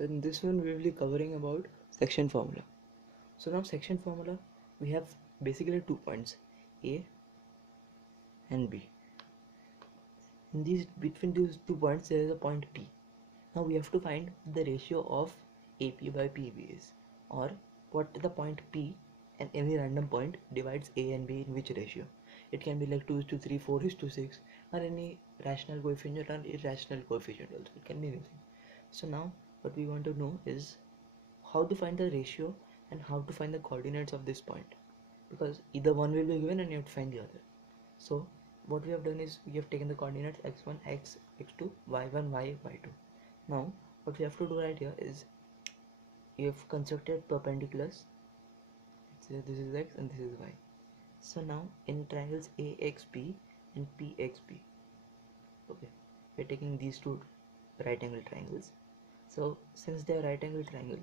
So in this one we will be covering about section formula. So now section formula, we have basically 2 points, A and B. In these between these 2 points there is a point P. Now we have to find the ratio of AP by PB is, or what the point P and any random point divides A and B in which ratio. It can be like 2:3, 4:6, or any rational coefficient or irrational coefficient also. It can be anything. So now what we want to know is how to find the ratio and how to find the coordinates of this point, because either one will be given and you have to find the other. So what we have done is we have taken the coordinates x1, x2, y1, y2. Now what we have to do right here is we have constructed perpendiculars. This is x and this is y. So now in triangles AXB and PXB, okay, we're taking these two right angle triangles. So since they are right angle triangle,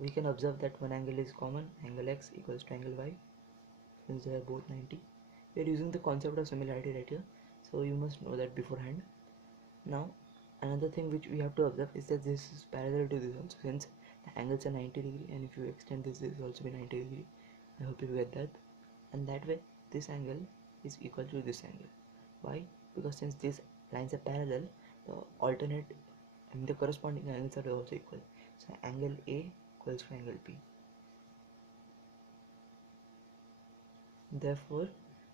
we can observe that one angle is common, angle x equals to angle y, since they are both 90. We are using the concept of similarity right here, so you must know that beforehand. Now another thing which we have to observe is that this is parallel to this also, since the angles are 90 degree, and if you extend this will also be 90 degree. I hope you get that. And that way this angle is equal to this angle. Why? Because since these lines are parallel, the alternate and the corresponding angles are also equal. So angle A equals to angle P. Therefore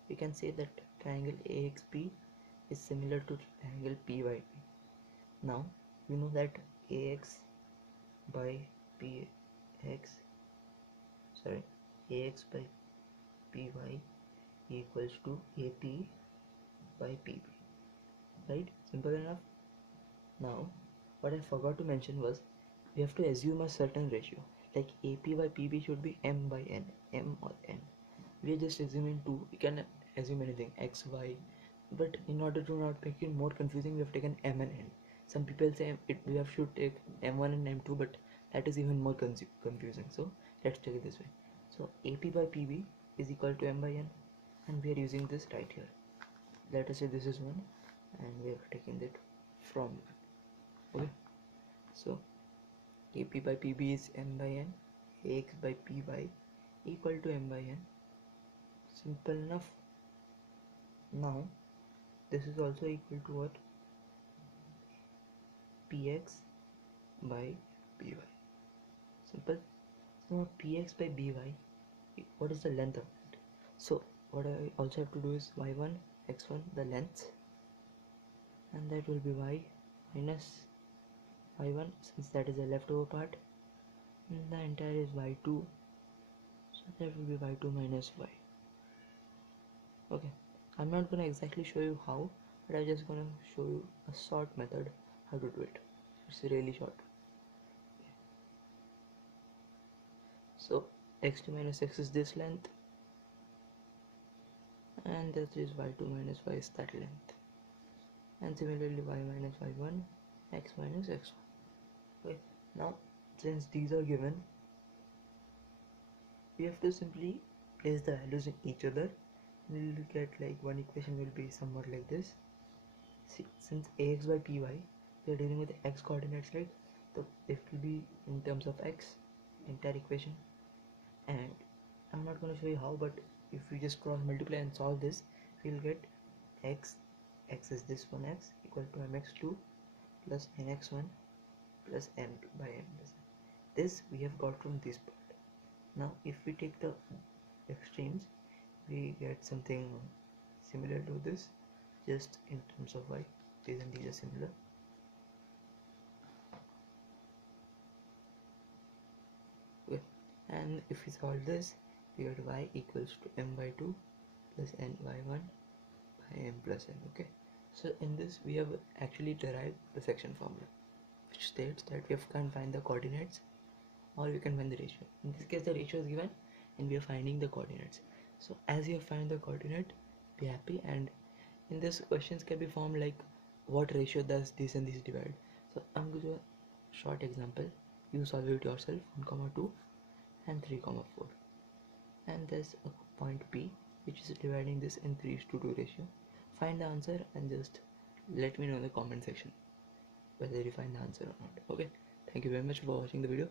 we can say that triangle AXP is similar to triangle PYP. Now we know that AX by PX, sorry, AX by PY equals to AP by PB, right? Simple enough. Now what I forgot to mention was we have to assume a certain ratio, like AP by PB should be M by N, M or N. We are just assuming 2, we can assume anything, X, Y, but in order to not make it more confusing we have taken M and N. Some people say we should take M1 and M2, but that is even more confusing, so let's take it this way. So AP by PB is equal to M by N, and we are using this right here. Let us say this is 1 and we are taking it from 1. Okay, so AP by PB is M by N, AX by PY equal to M by N. Simple enough. Now this is also equal to what? Px by by. Simple. So now px by by, what is the length of it? So what I also have to do is y1, x1, the length, and that will be y minus y1, since that is the leftover part, and the entire is y2, so that will be y2 minus y. Okay, I'm not gonna exactly show you how, but I'm just gonna show you a short method how to do it. It's really short. So x2 minus x is this length, and that is y2 minus y is that length, and similarly y minus y1, x minus x1. Okay, now since these are given, we have to simply place the values in each other, and we'll get like one equation will be somewhat like this. See, since ax by py, we are dealing with x coordinates, right? So it will be in terms of x, entire equation. And I'm not going to show you how, but if we just cross multiply and solve this, we'll get x is this one, x equal to mx2 plus nx1 plus m by m plus n. This we have got from this part. Now if we take the extremes, we get something similar to this, just in terms of y. These and these are similar. Okay. And if we solve this, we get y equals to m by 2 plus n y1 by m plus n. Okay, so in this we have actually derived the section formula, which states that we can find the coordinates or we can find the ratio. In this case the ratio is given and we are finding the coordinates. So as you have found the coordinate, be happy. And in this questions can be formed like what ratio does this and this divide. So I'm going to do a short example. You solve it yourself. 1, 2 and 3, 4, and there's a point P which is dividing this in 3:2 ratio. Find the answer and just let me know in the comment section whether you find the answer or not. Okay, Thank you very much for watching the video.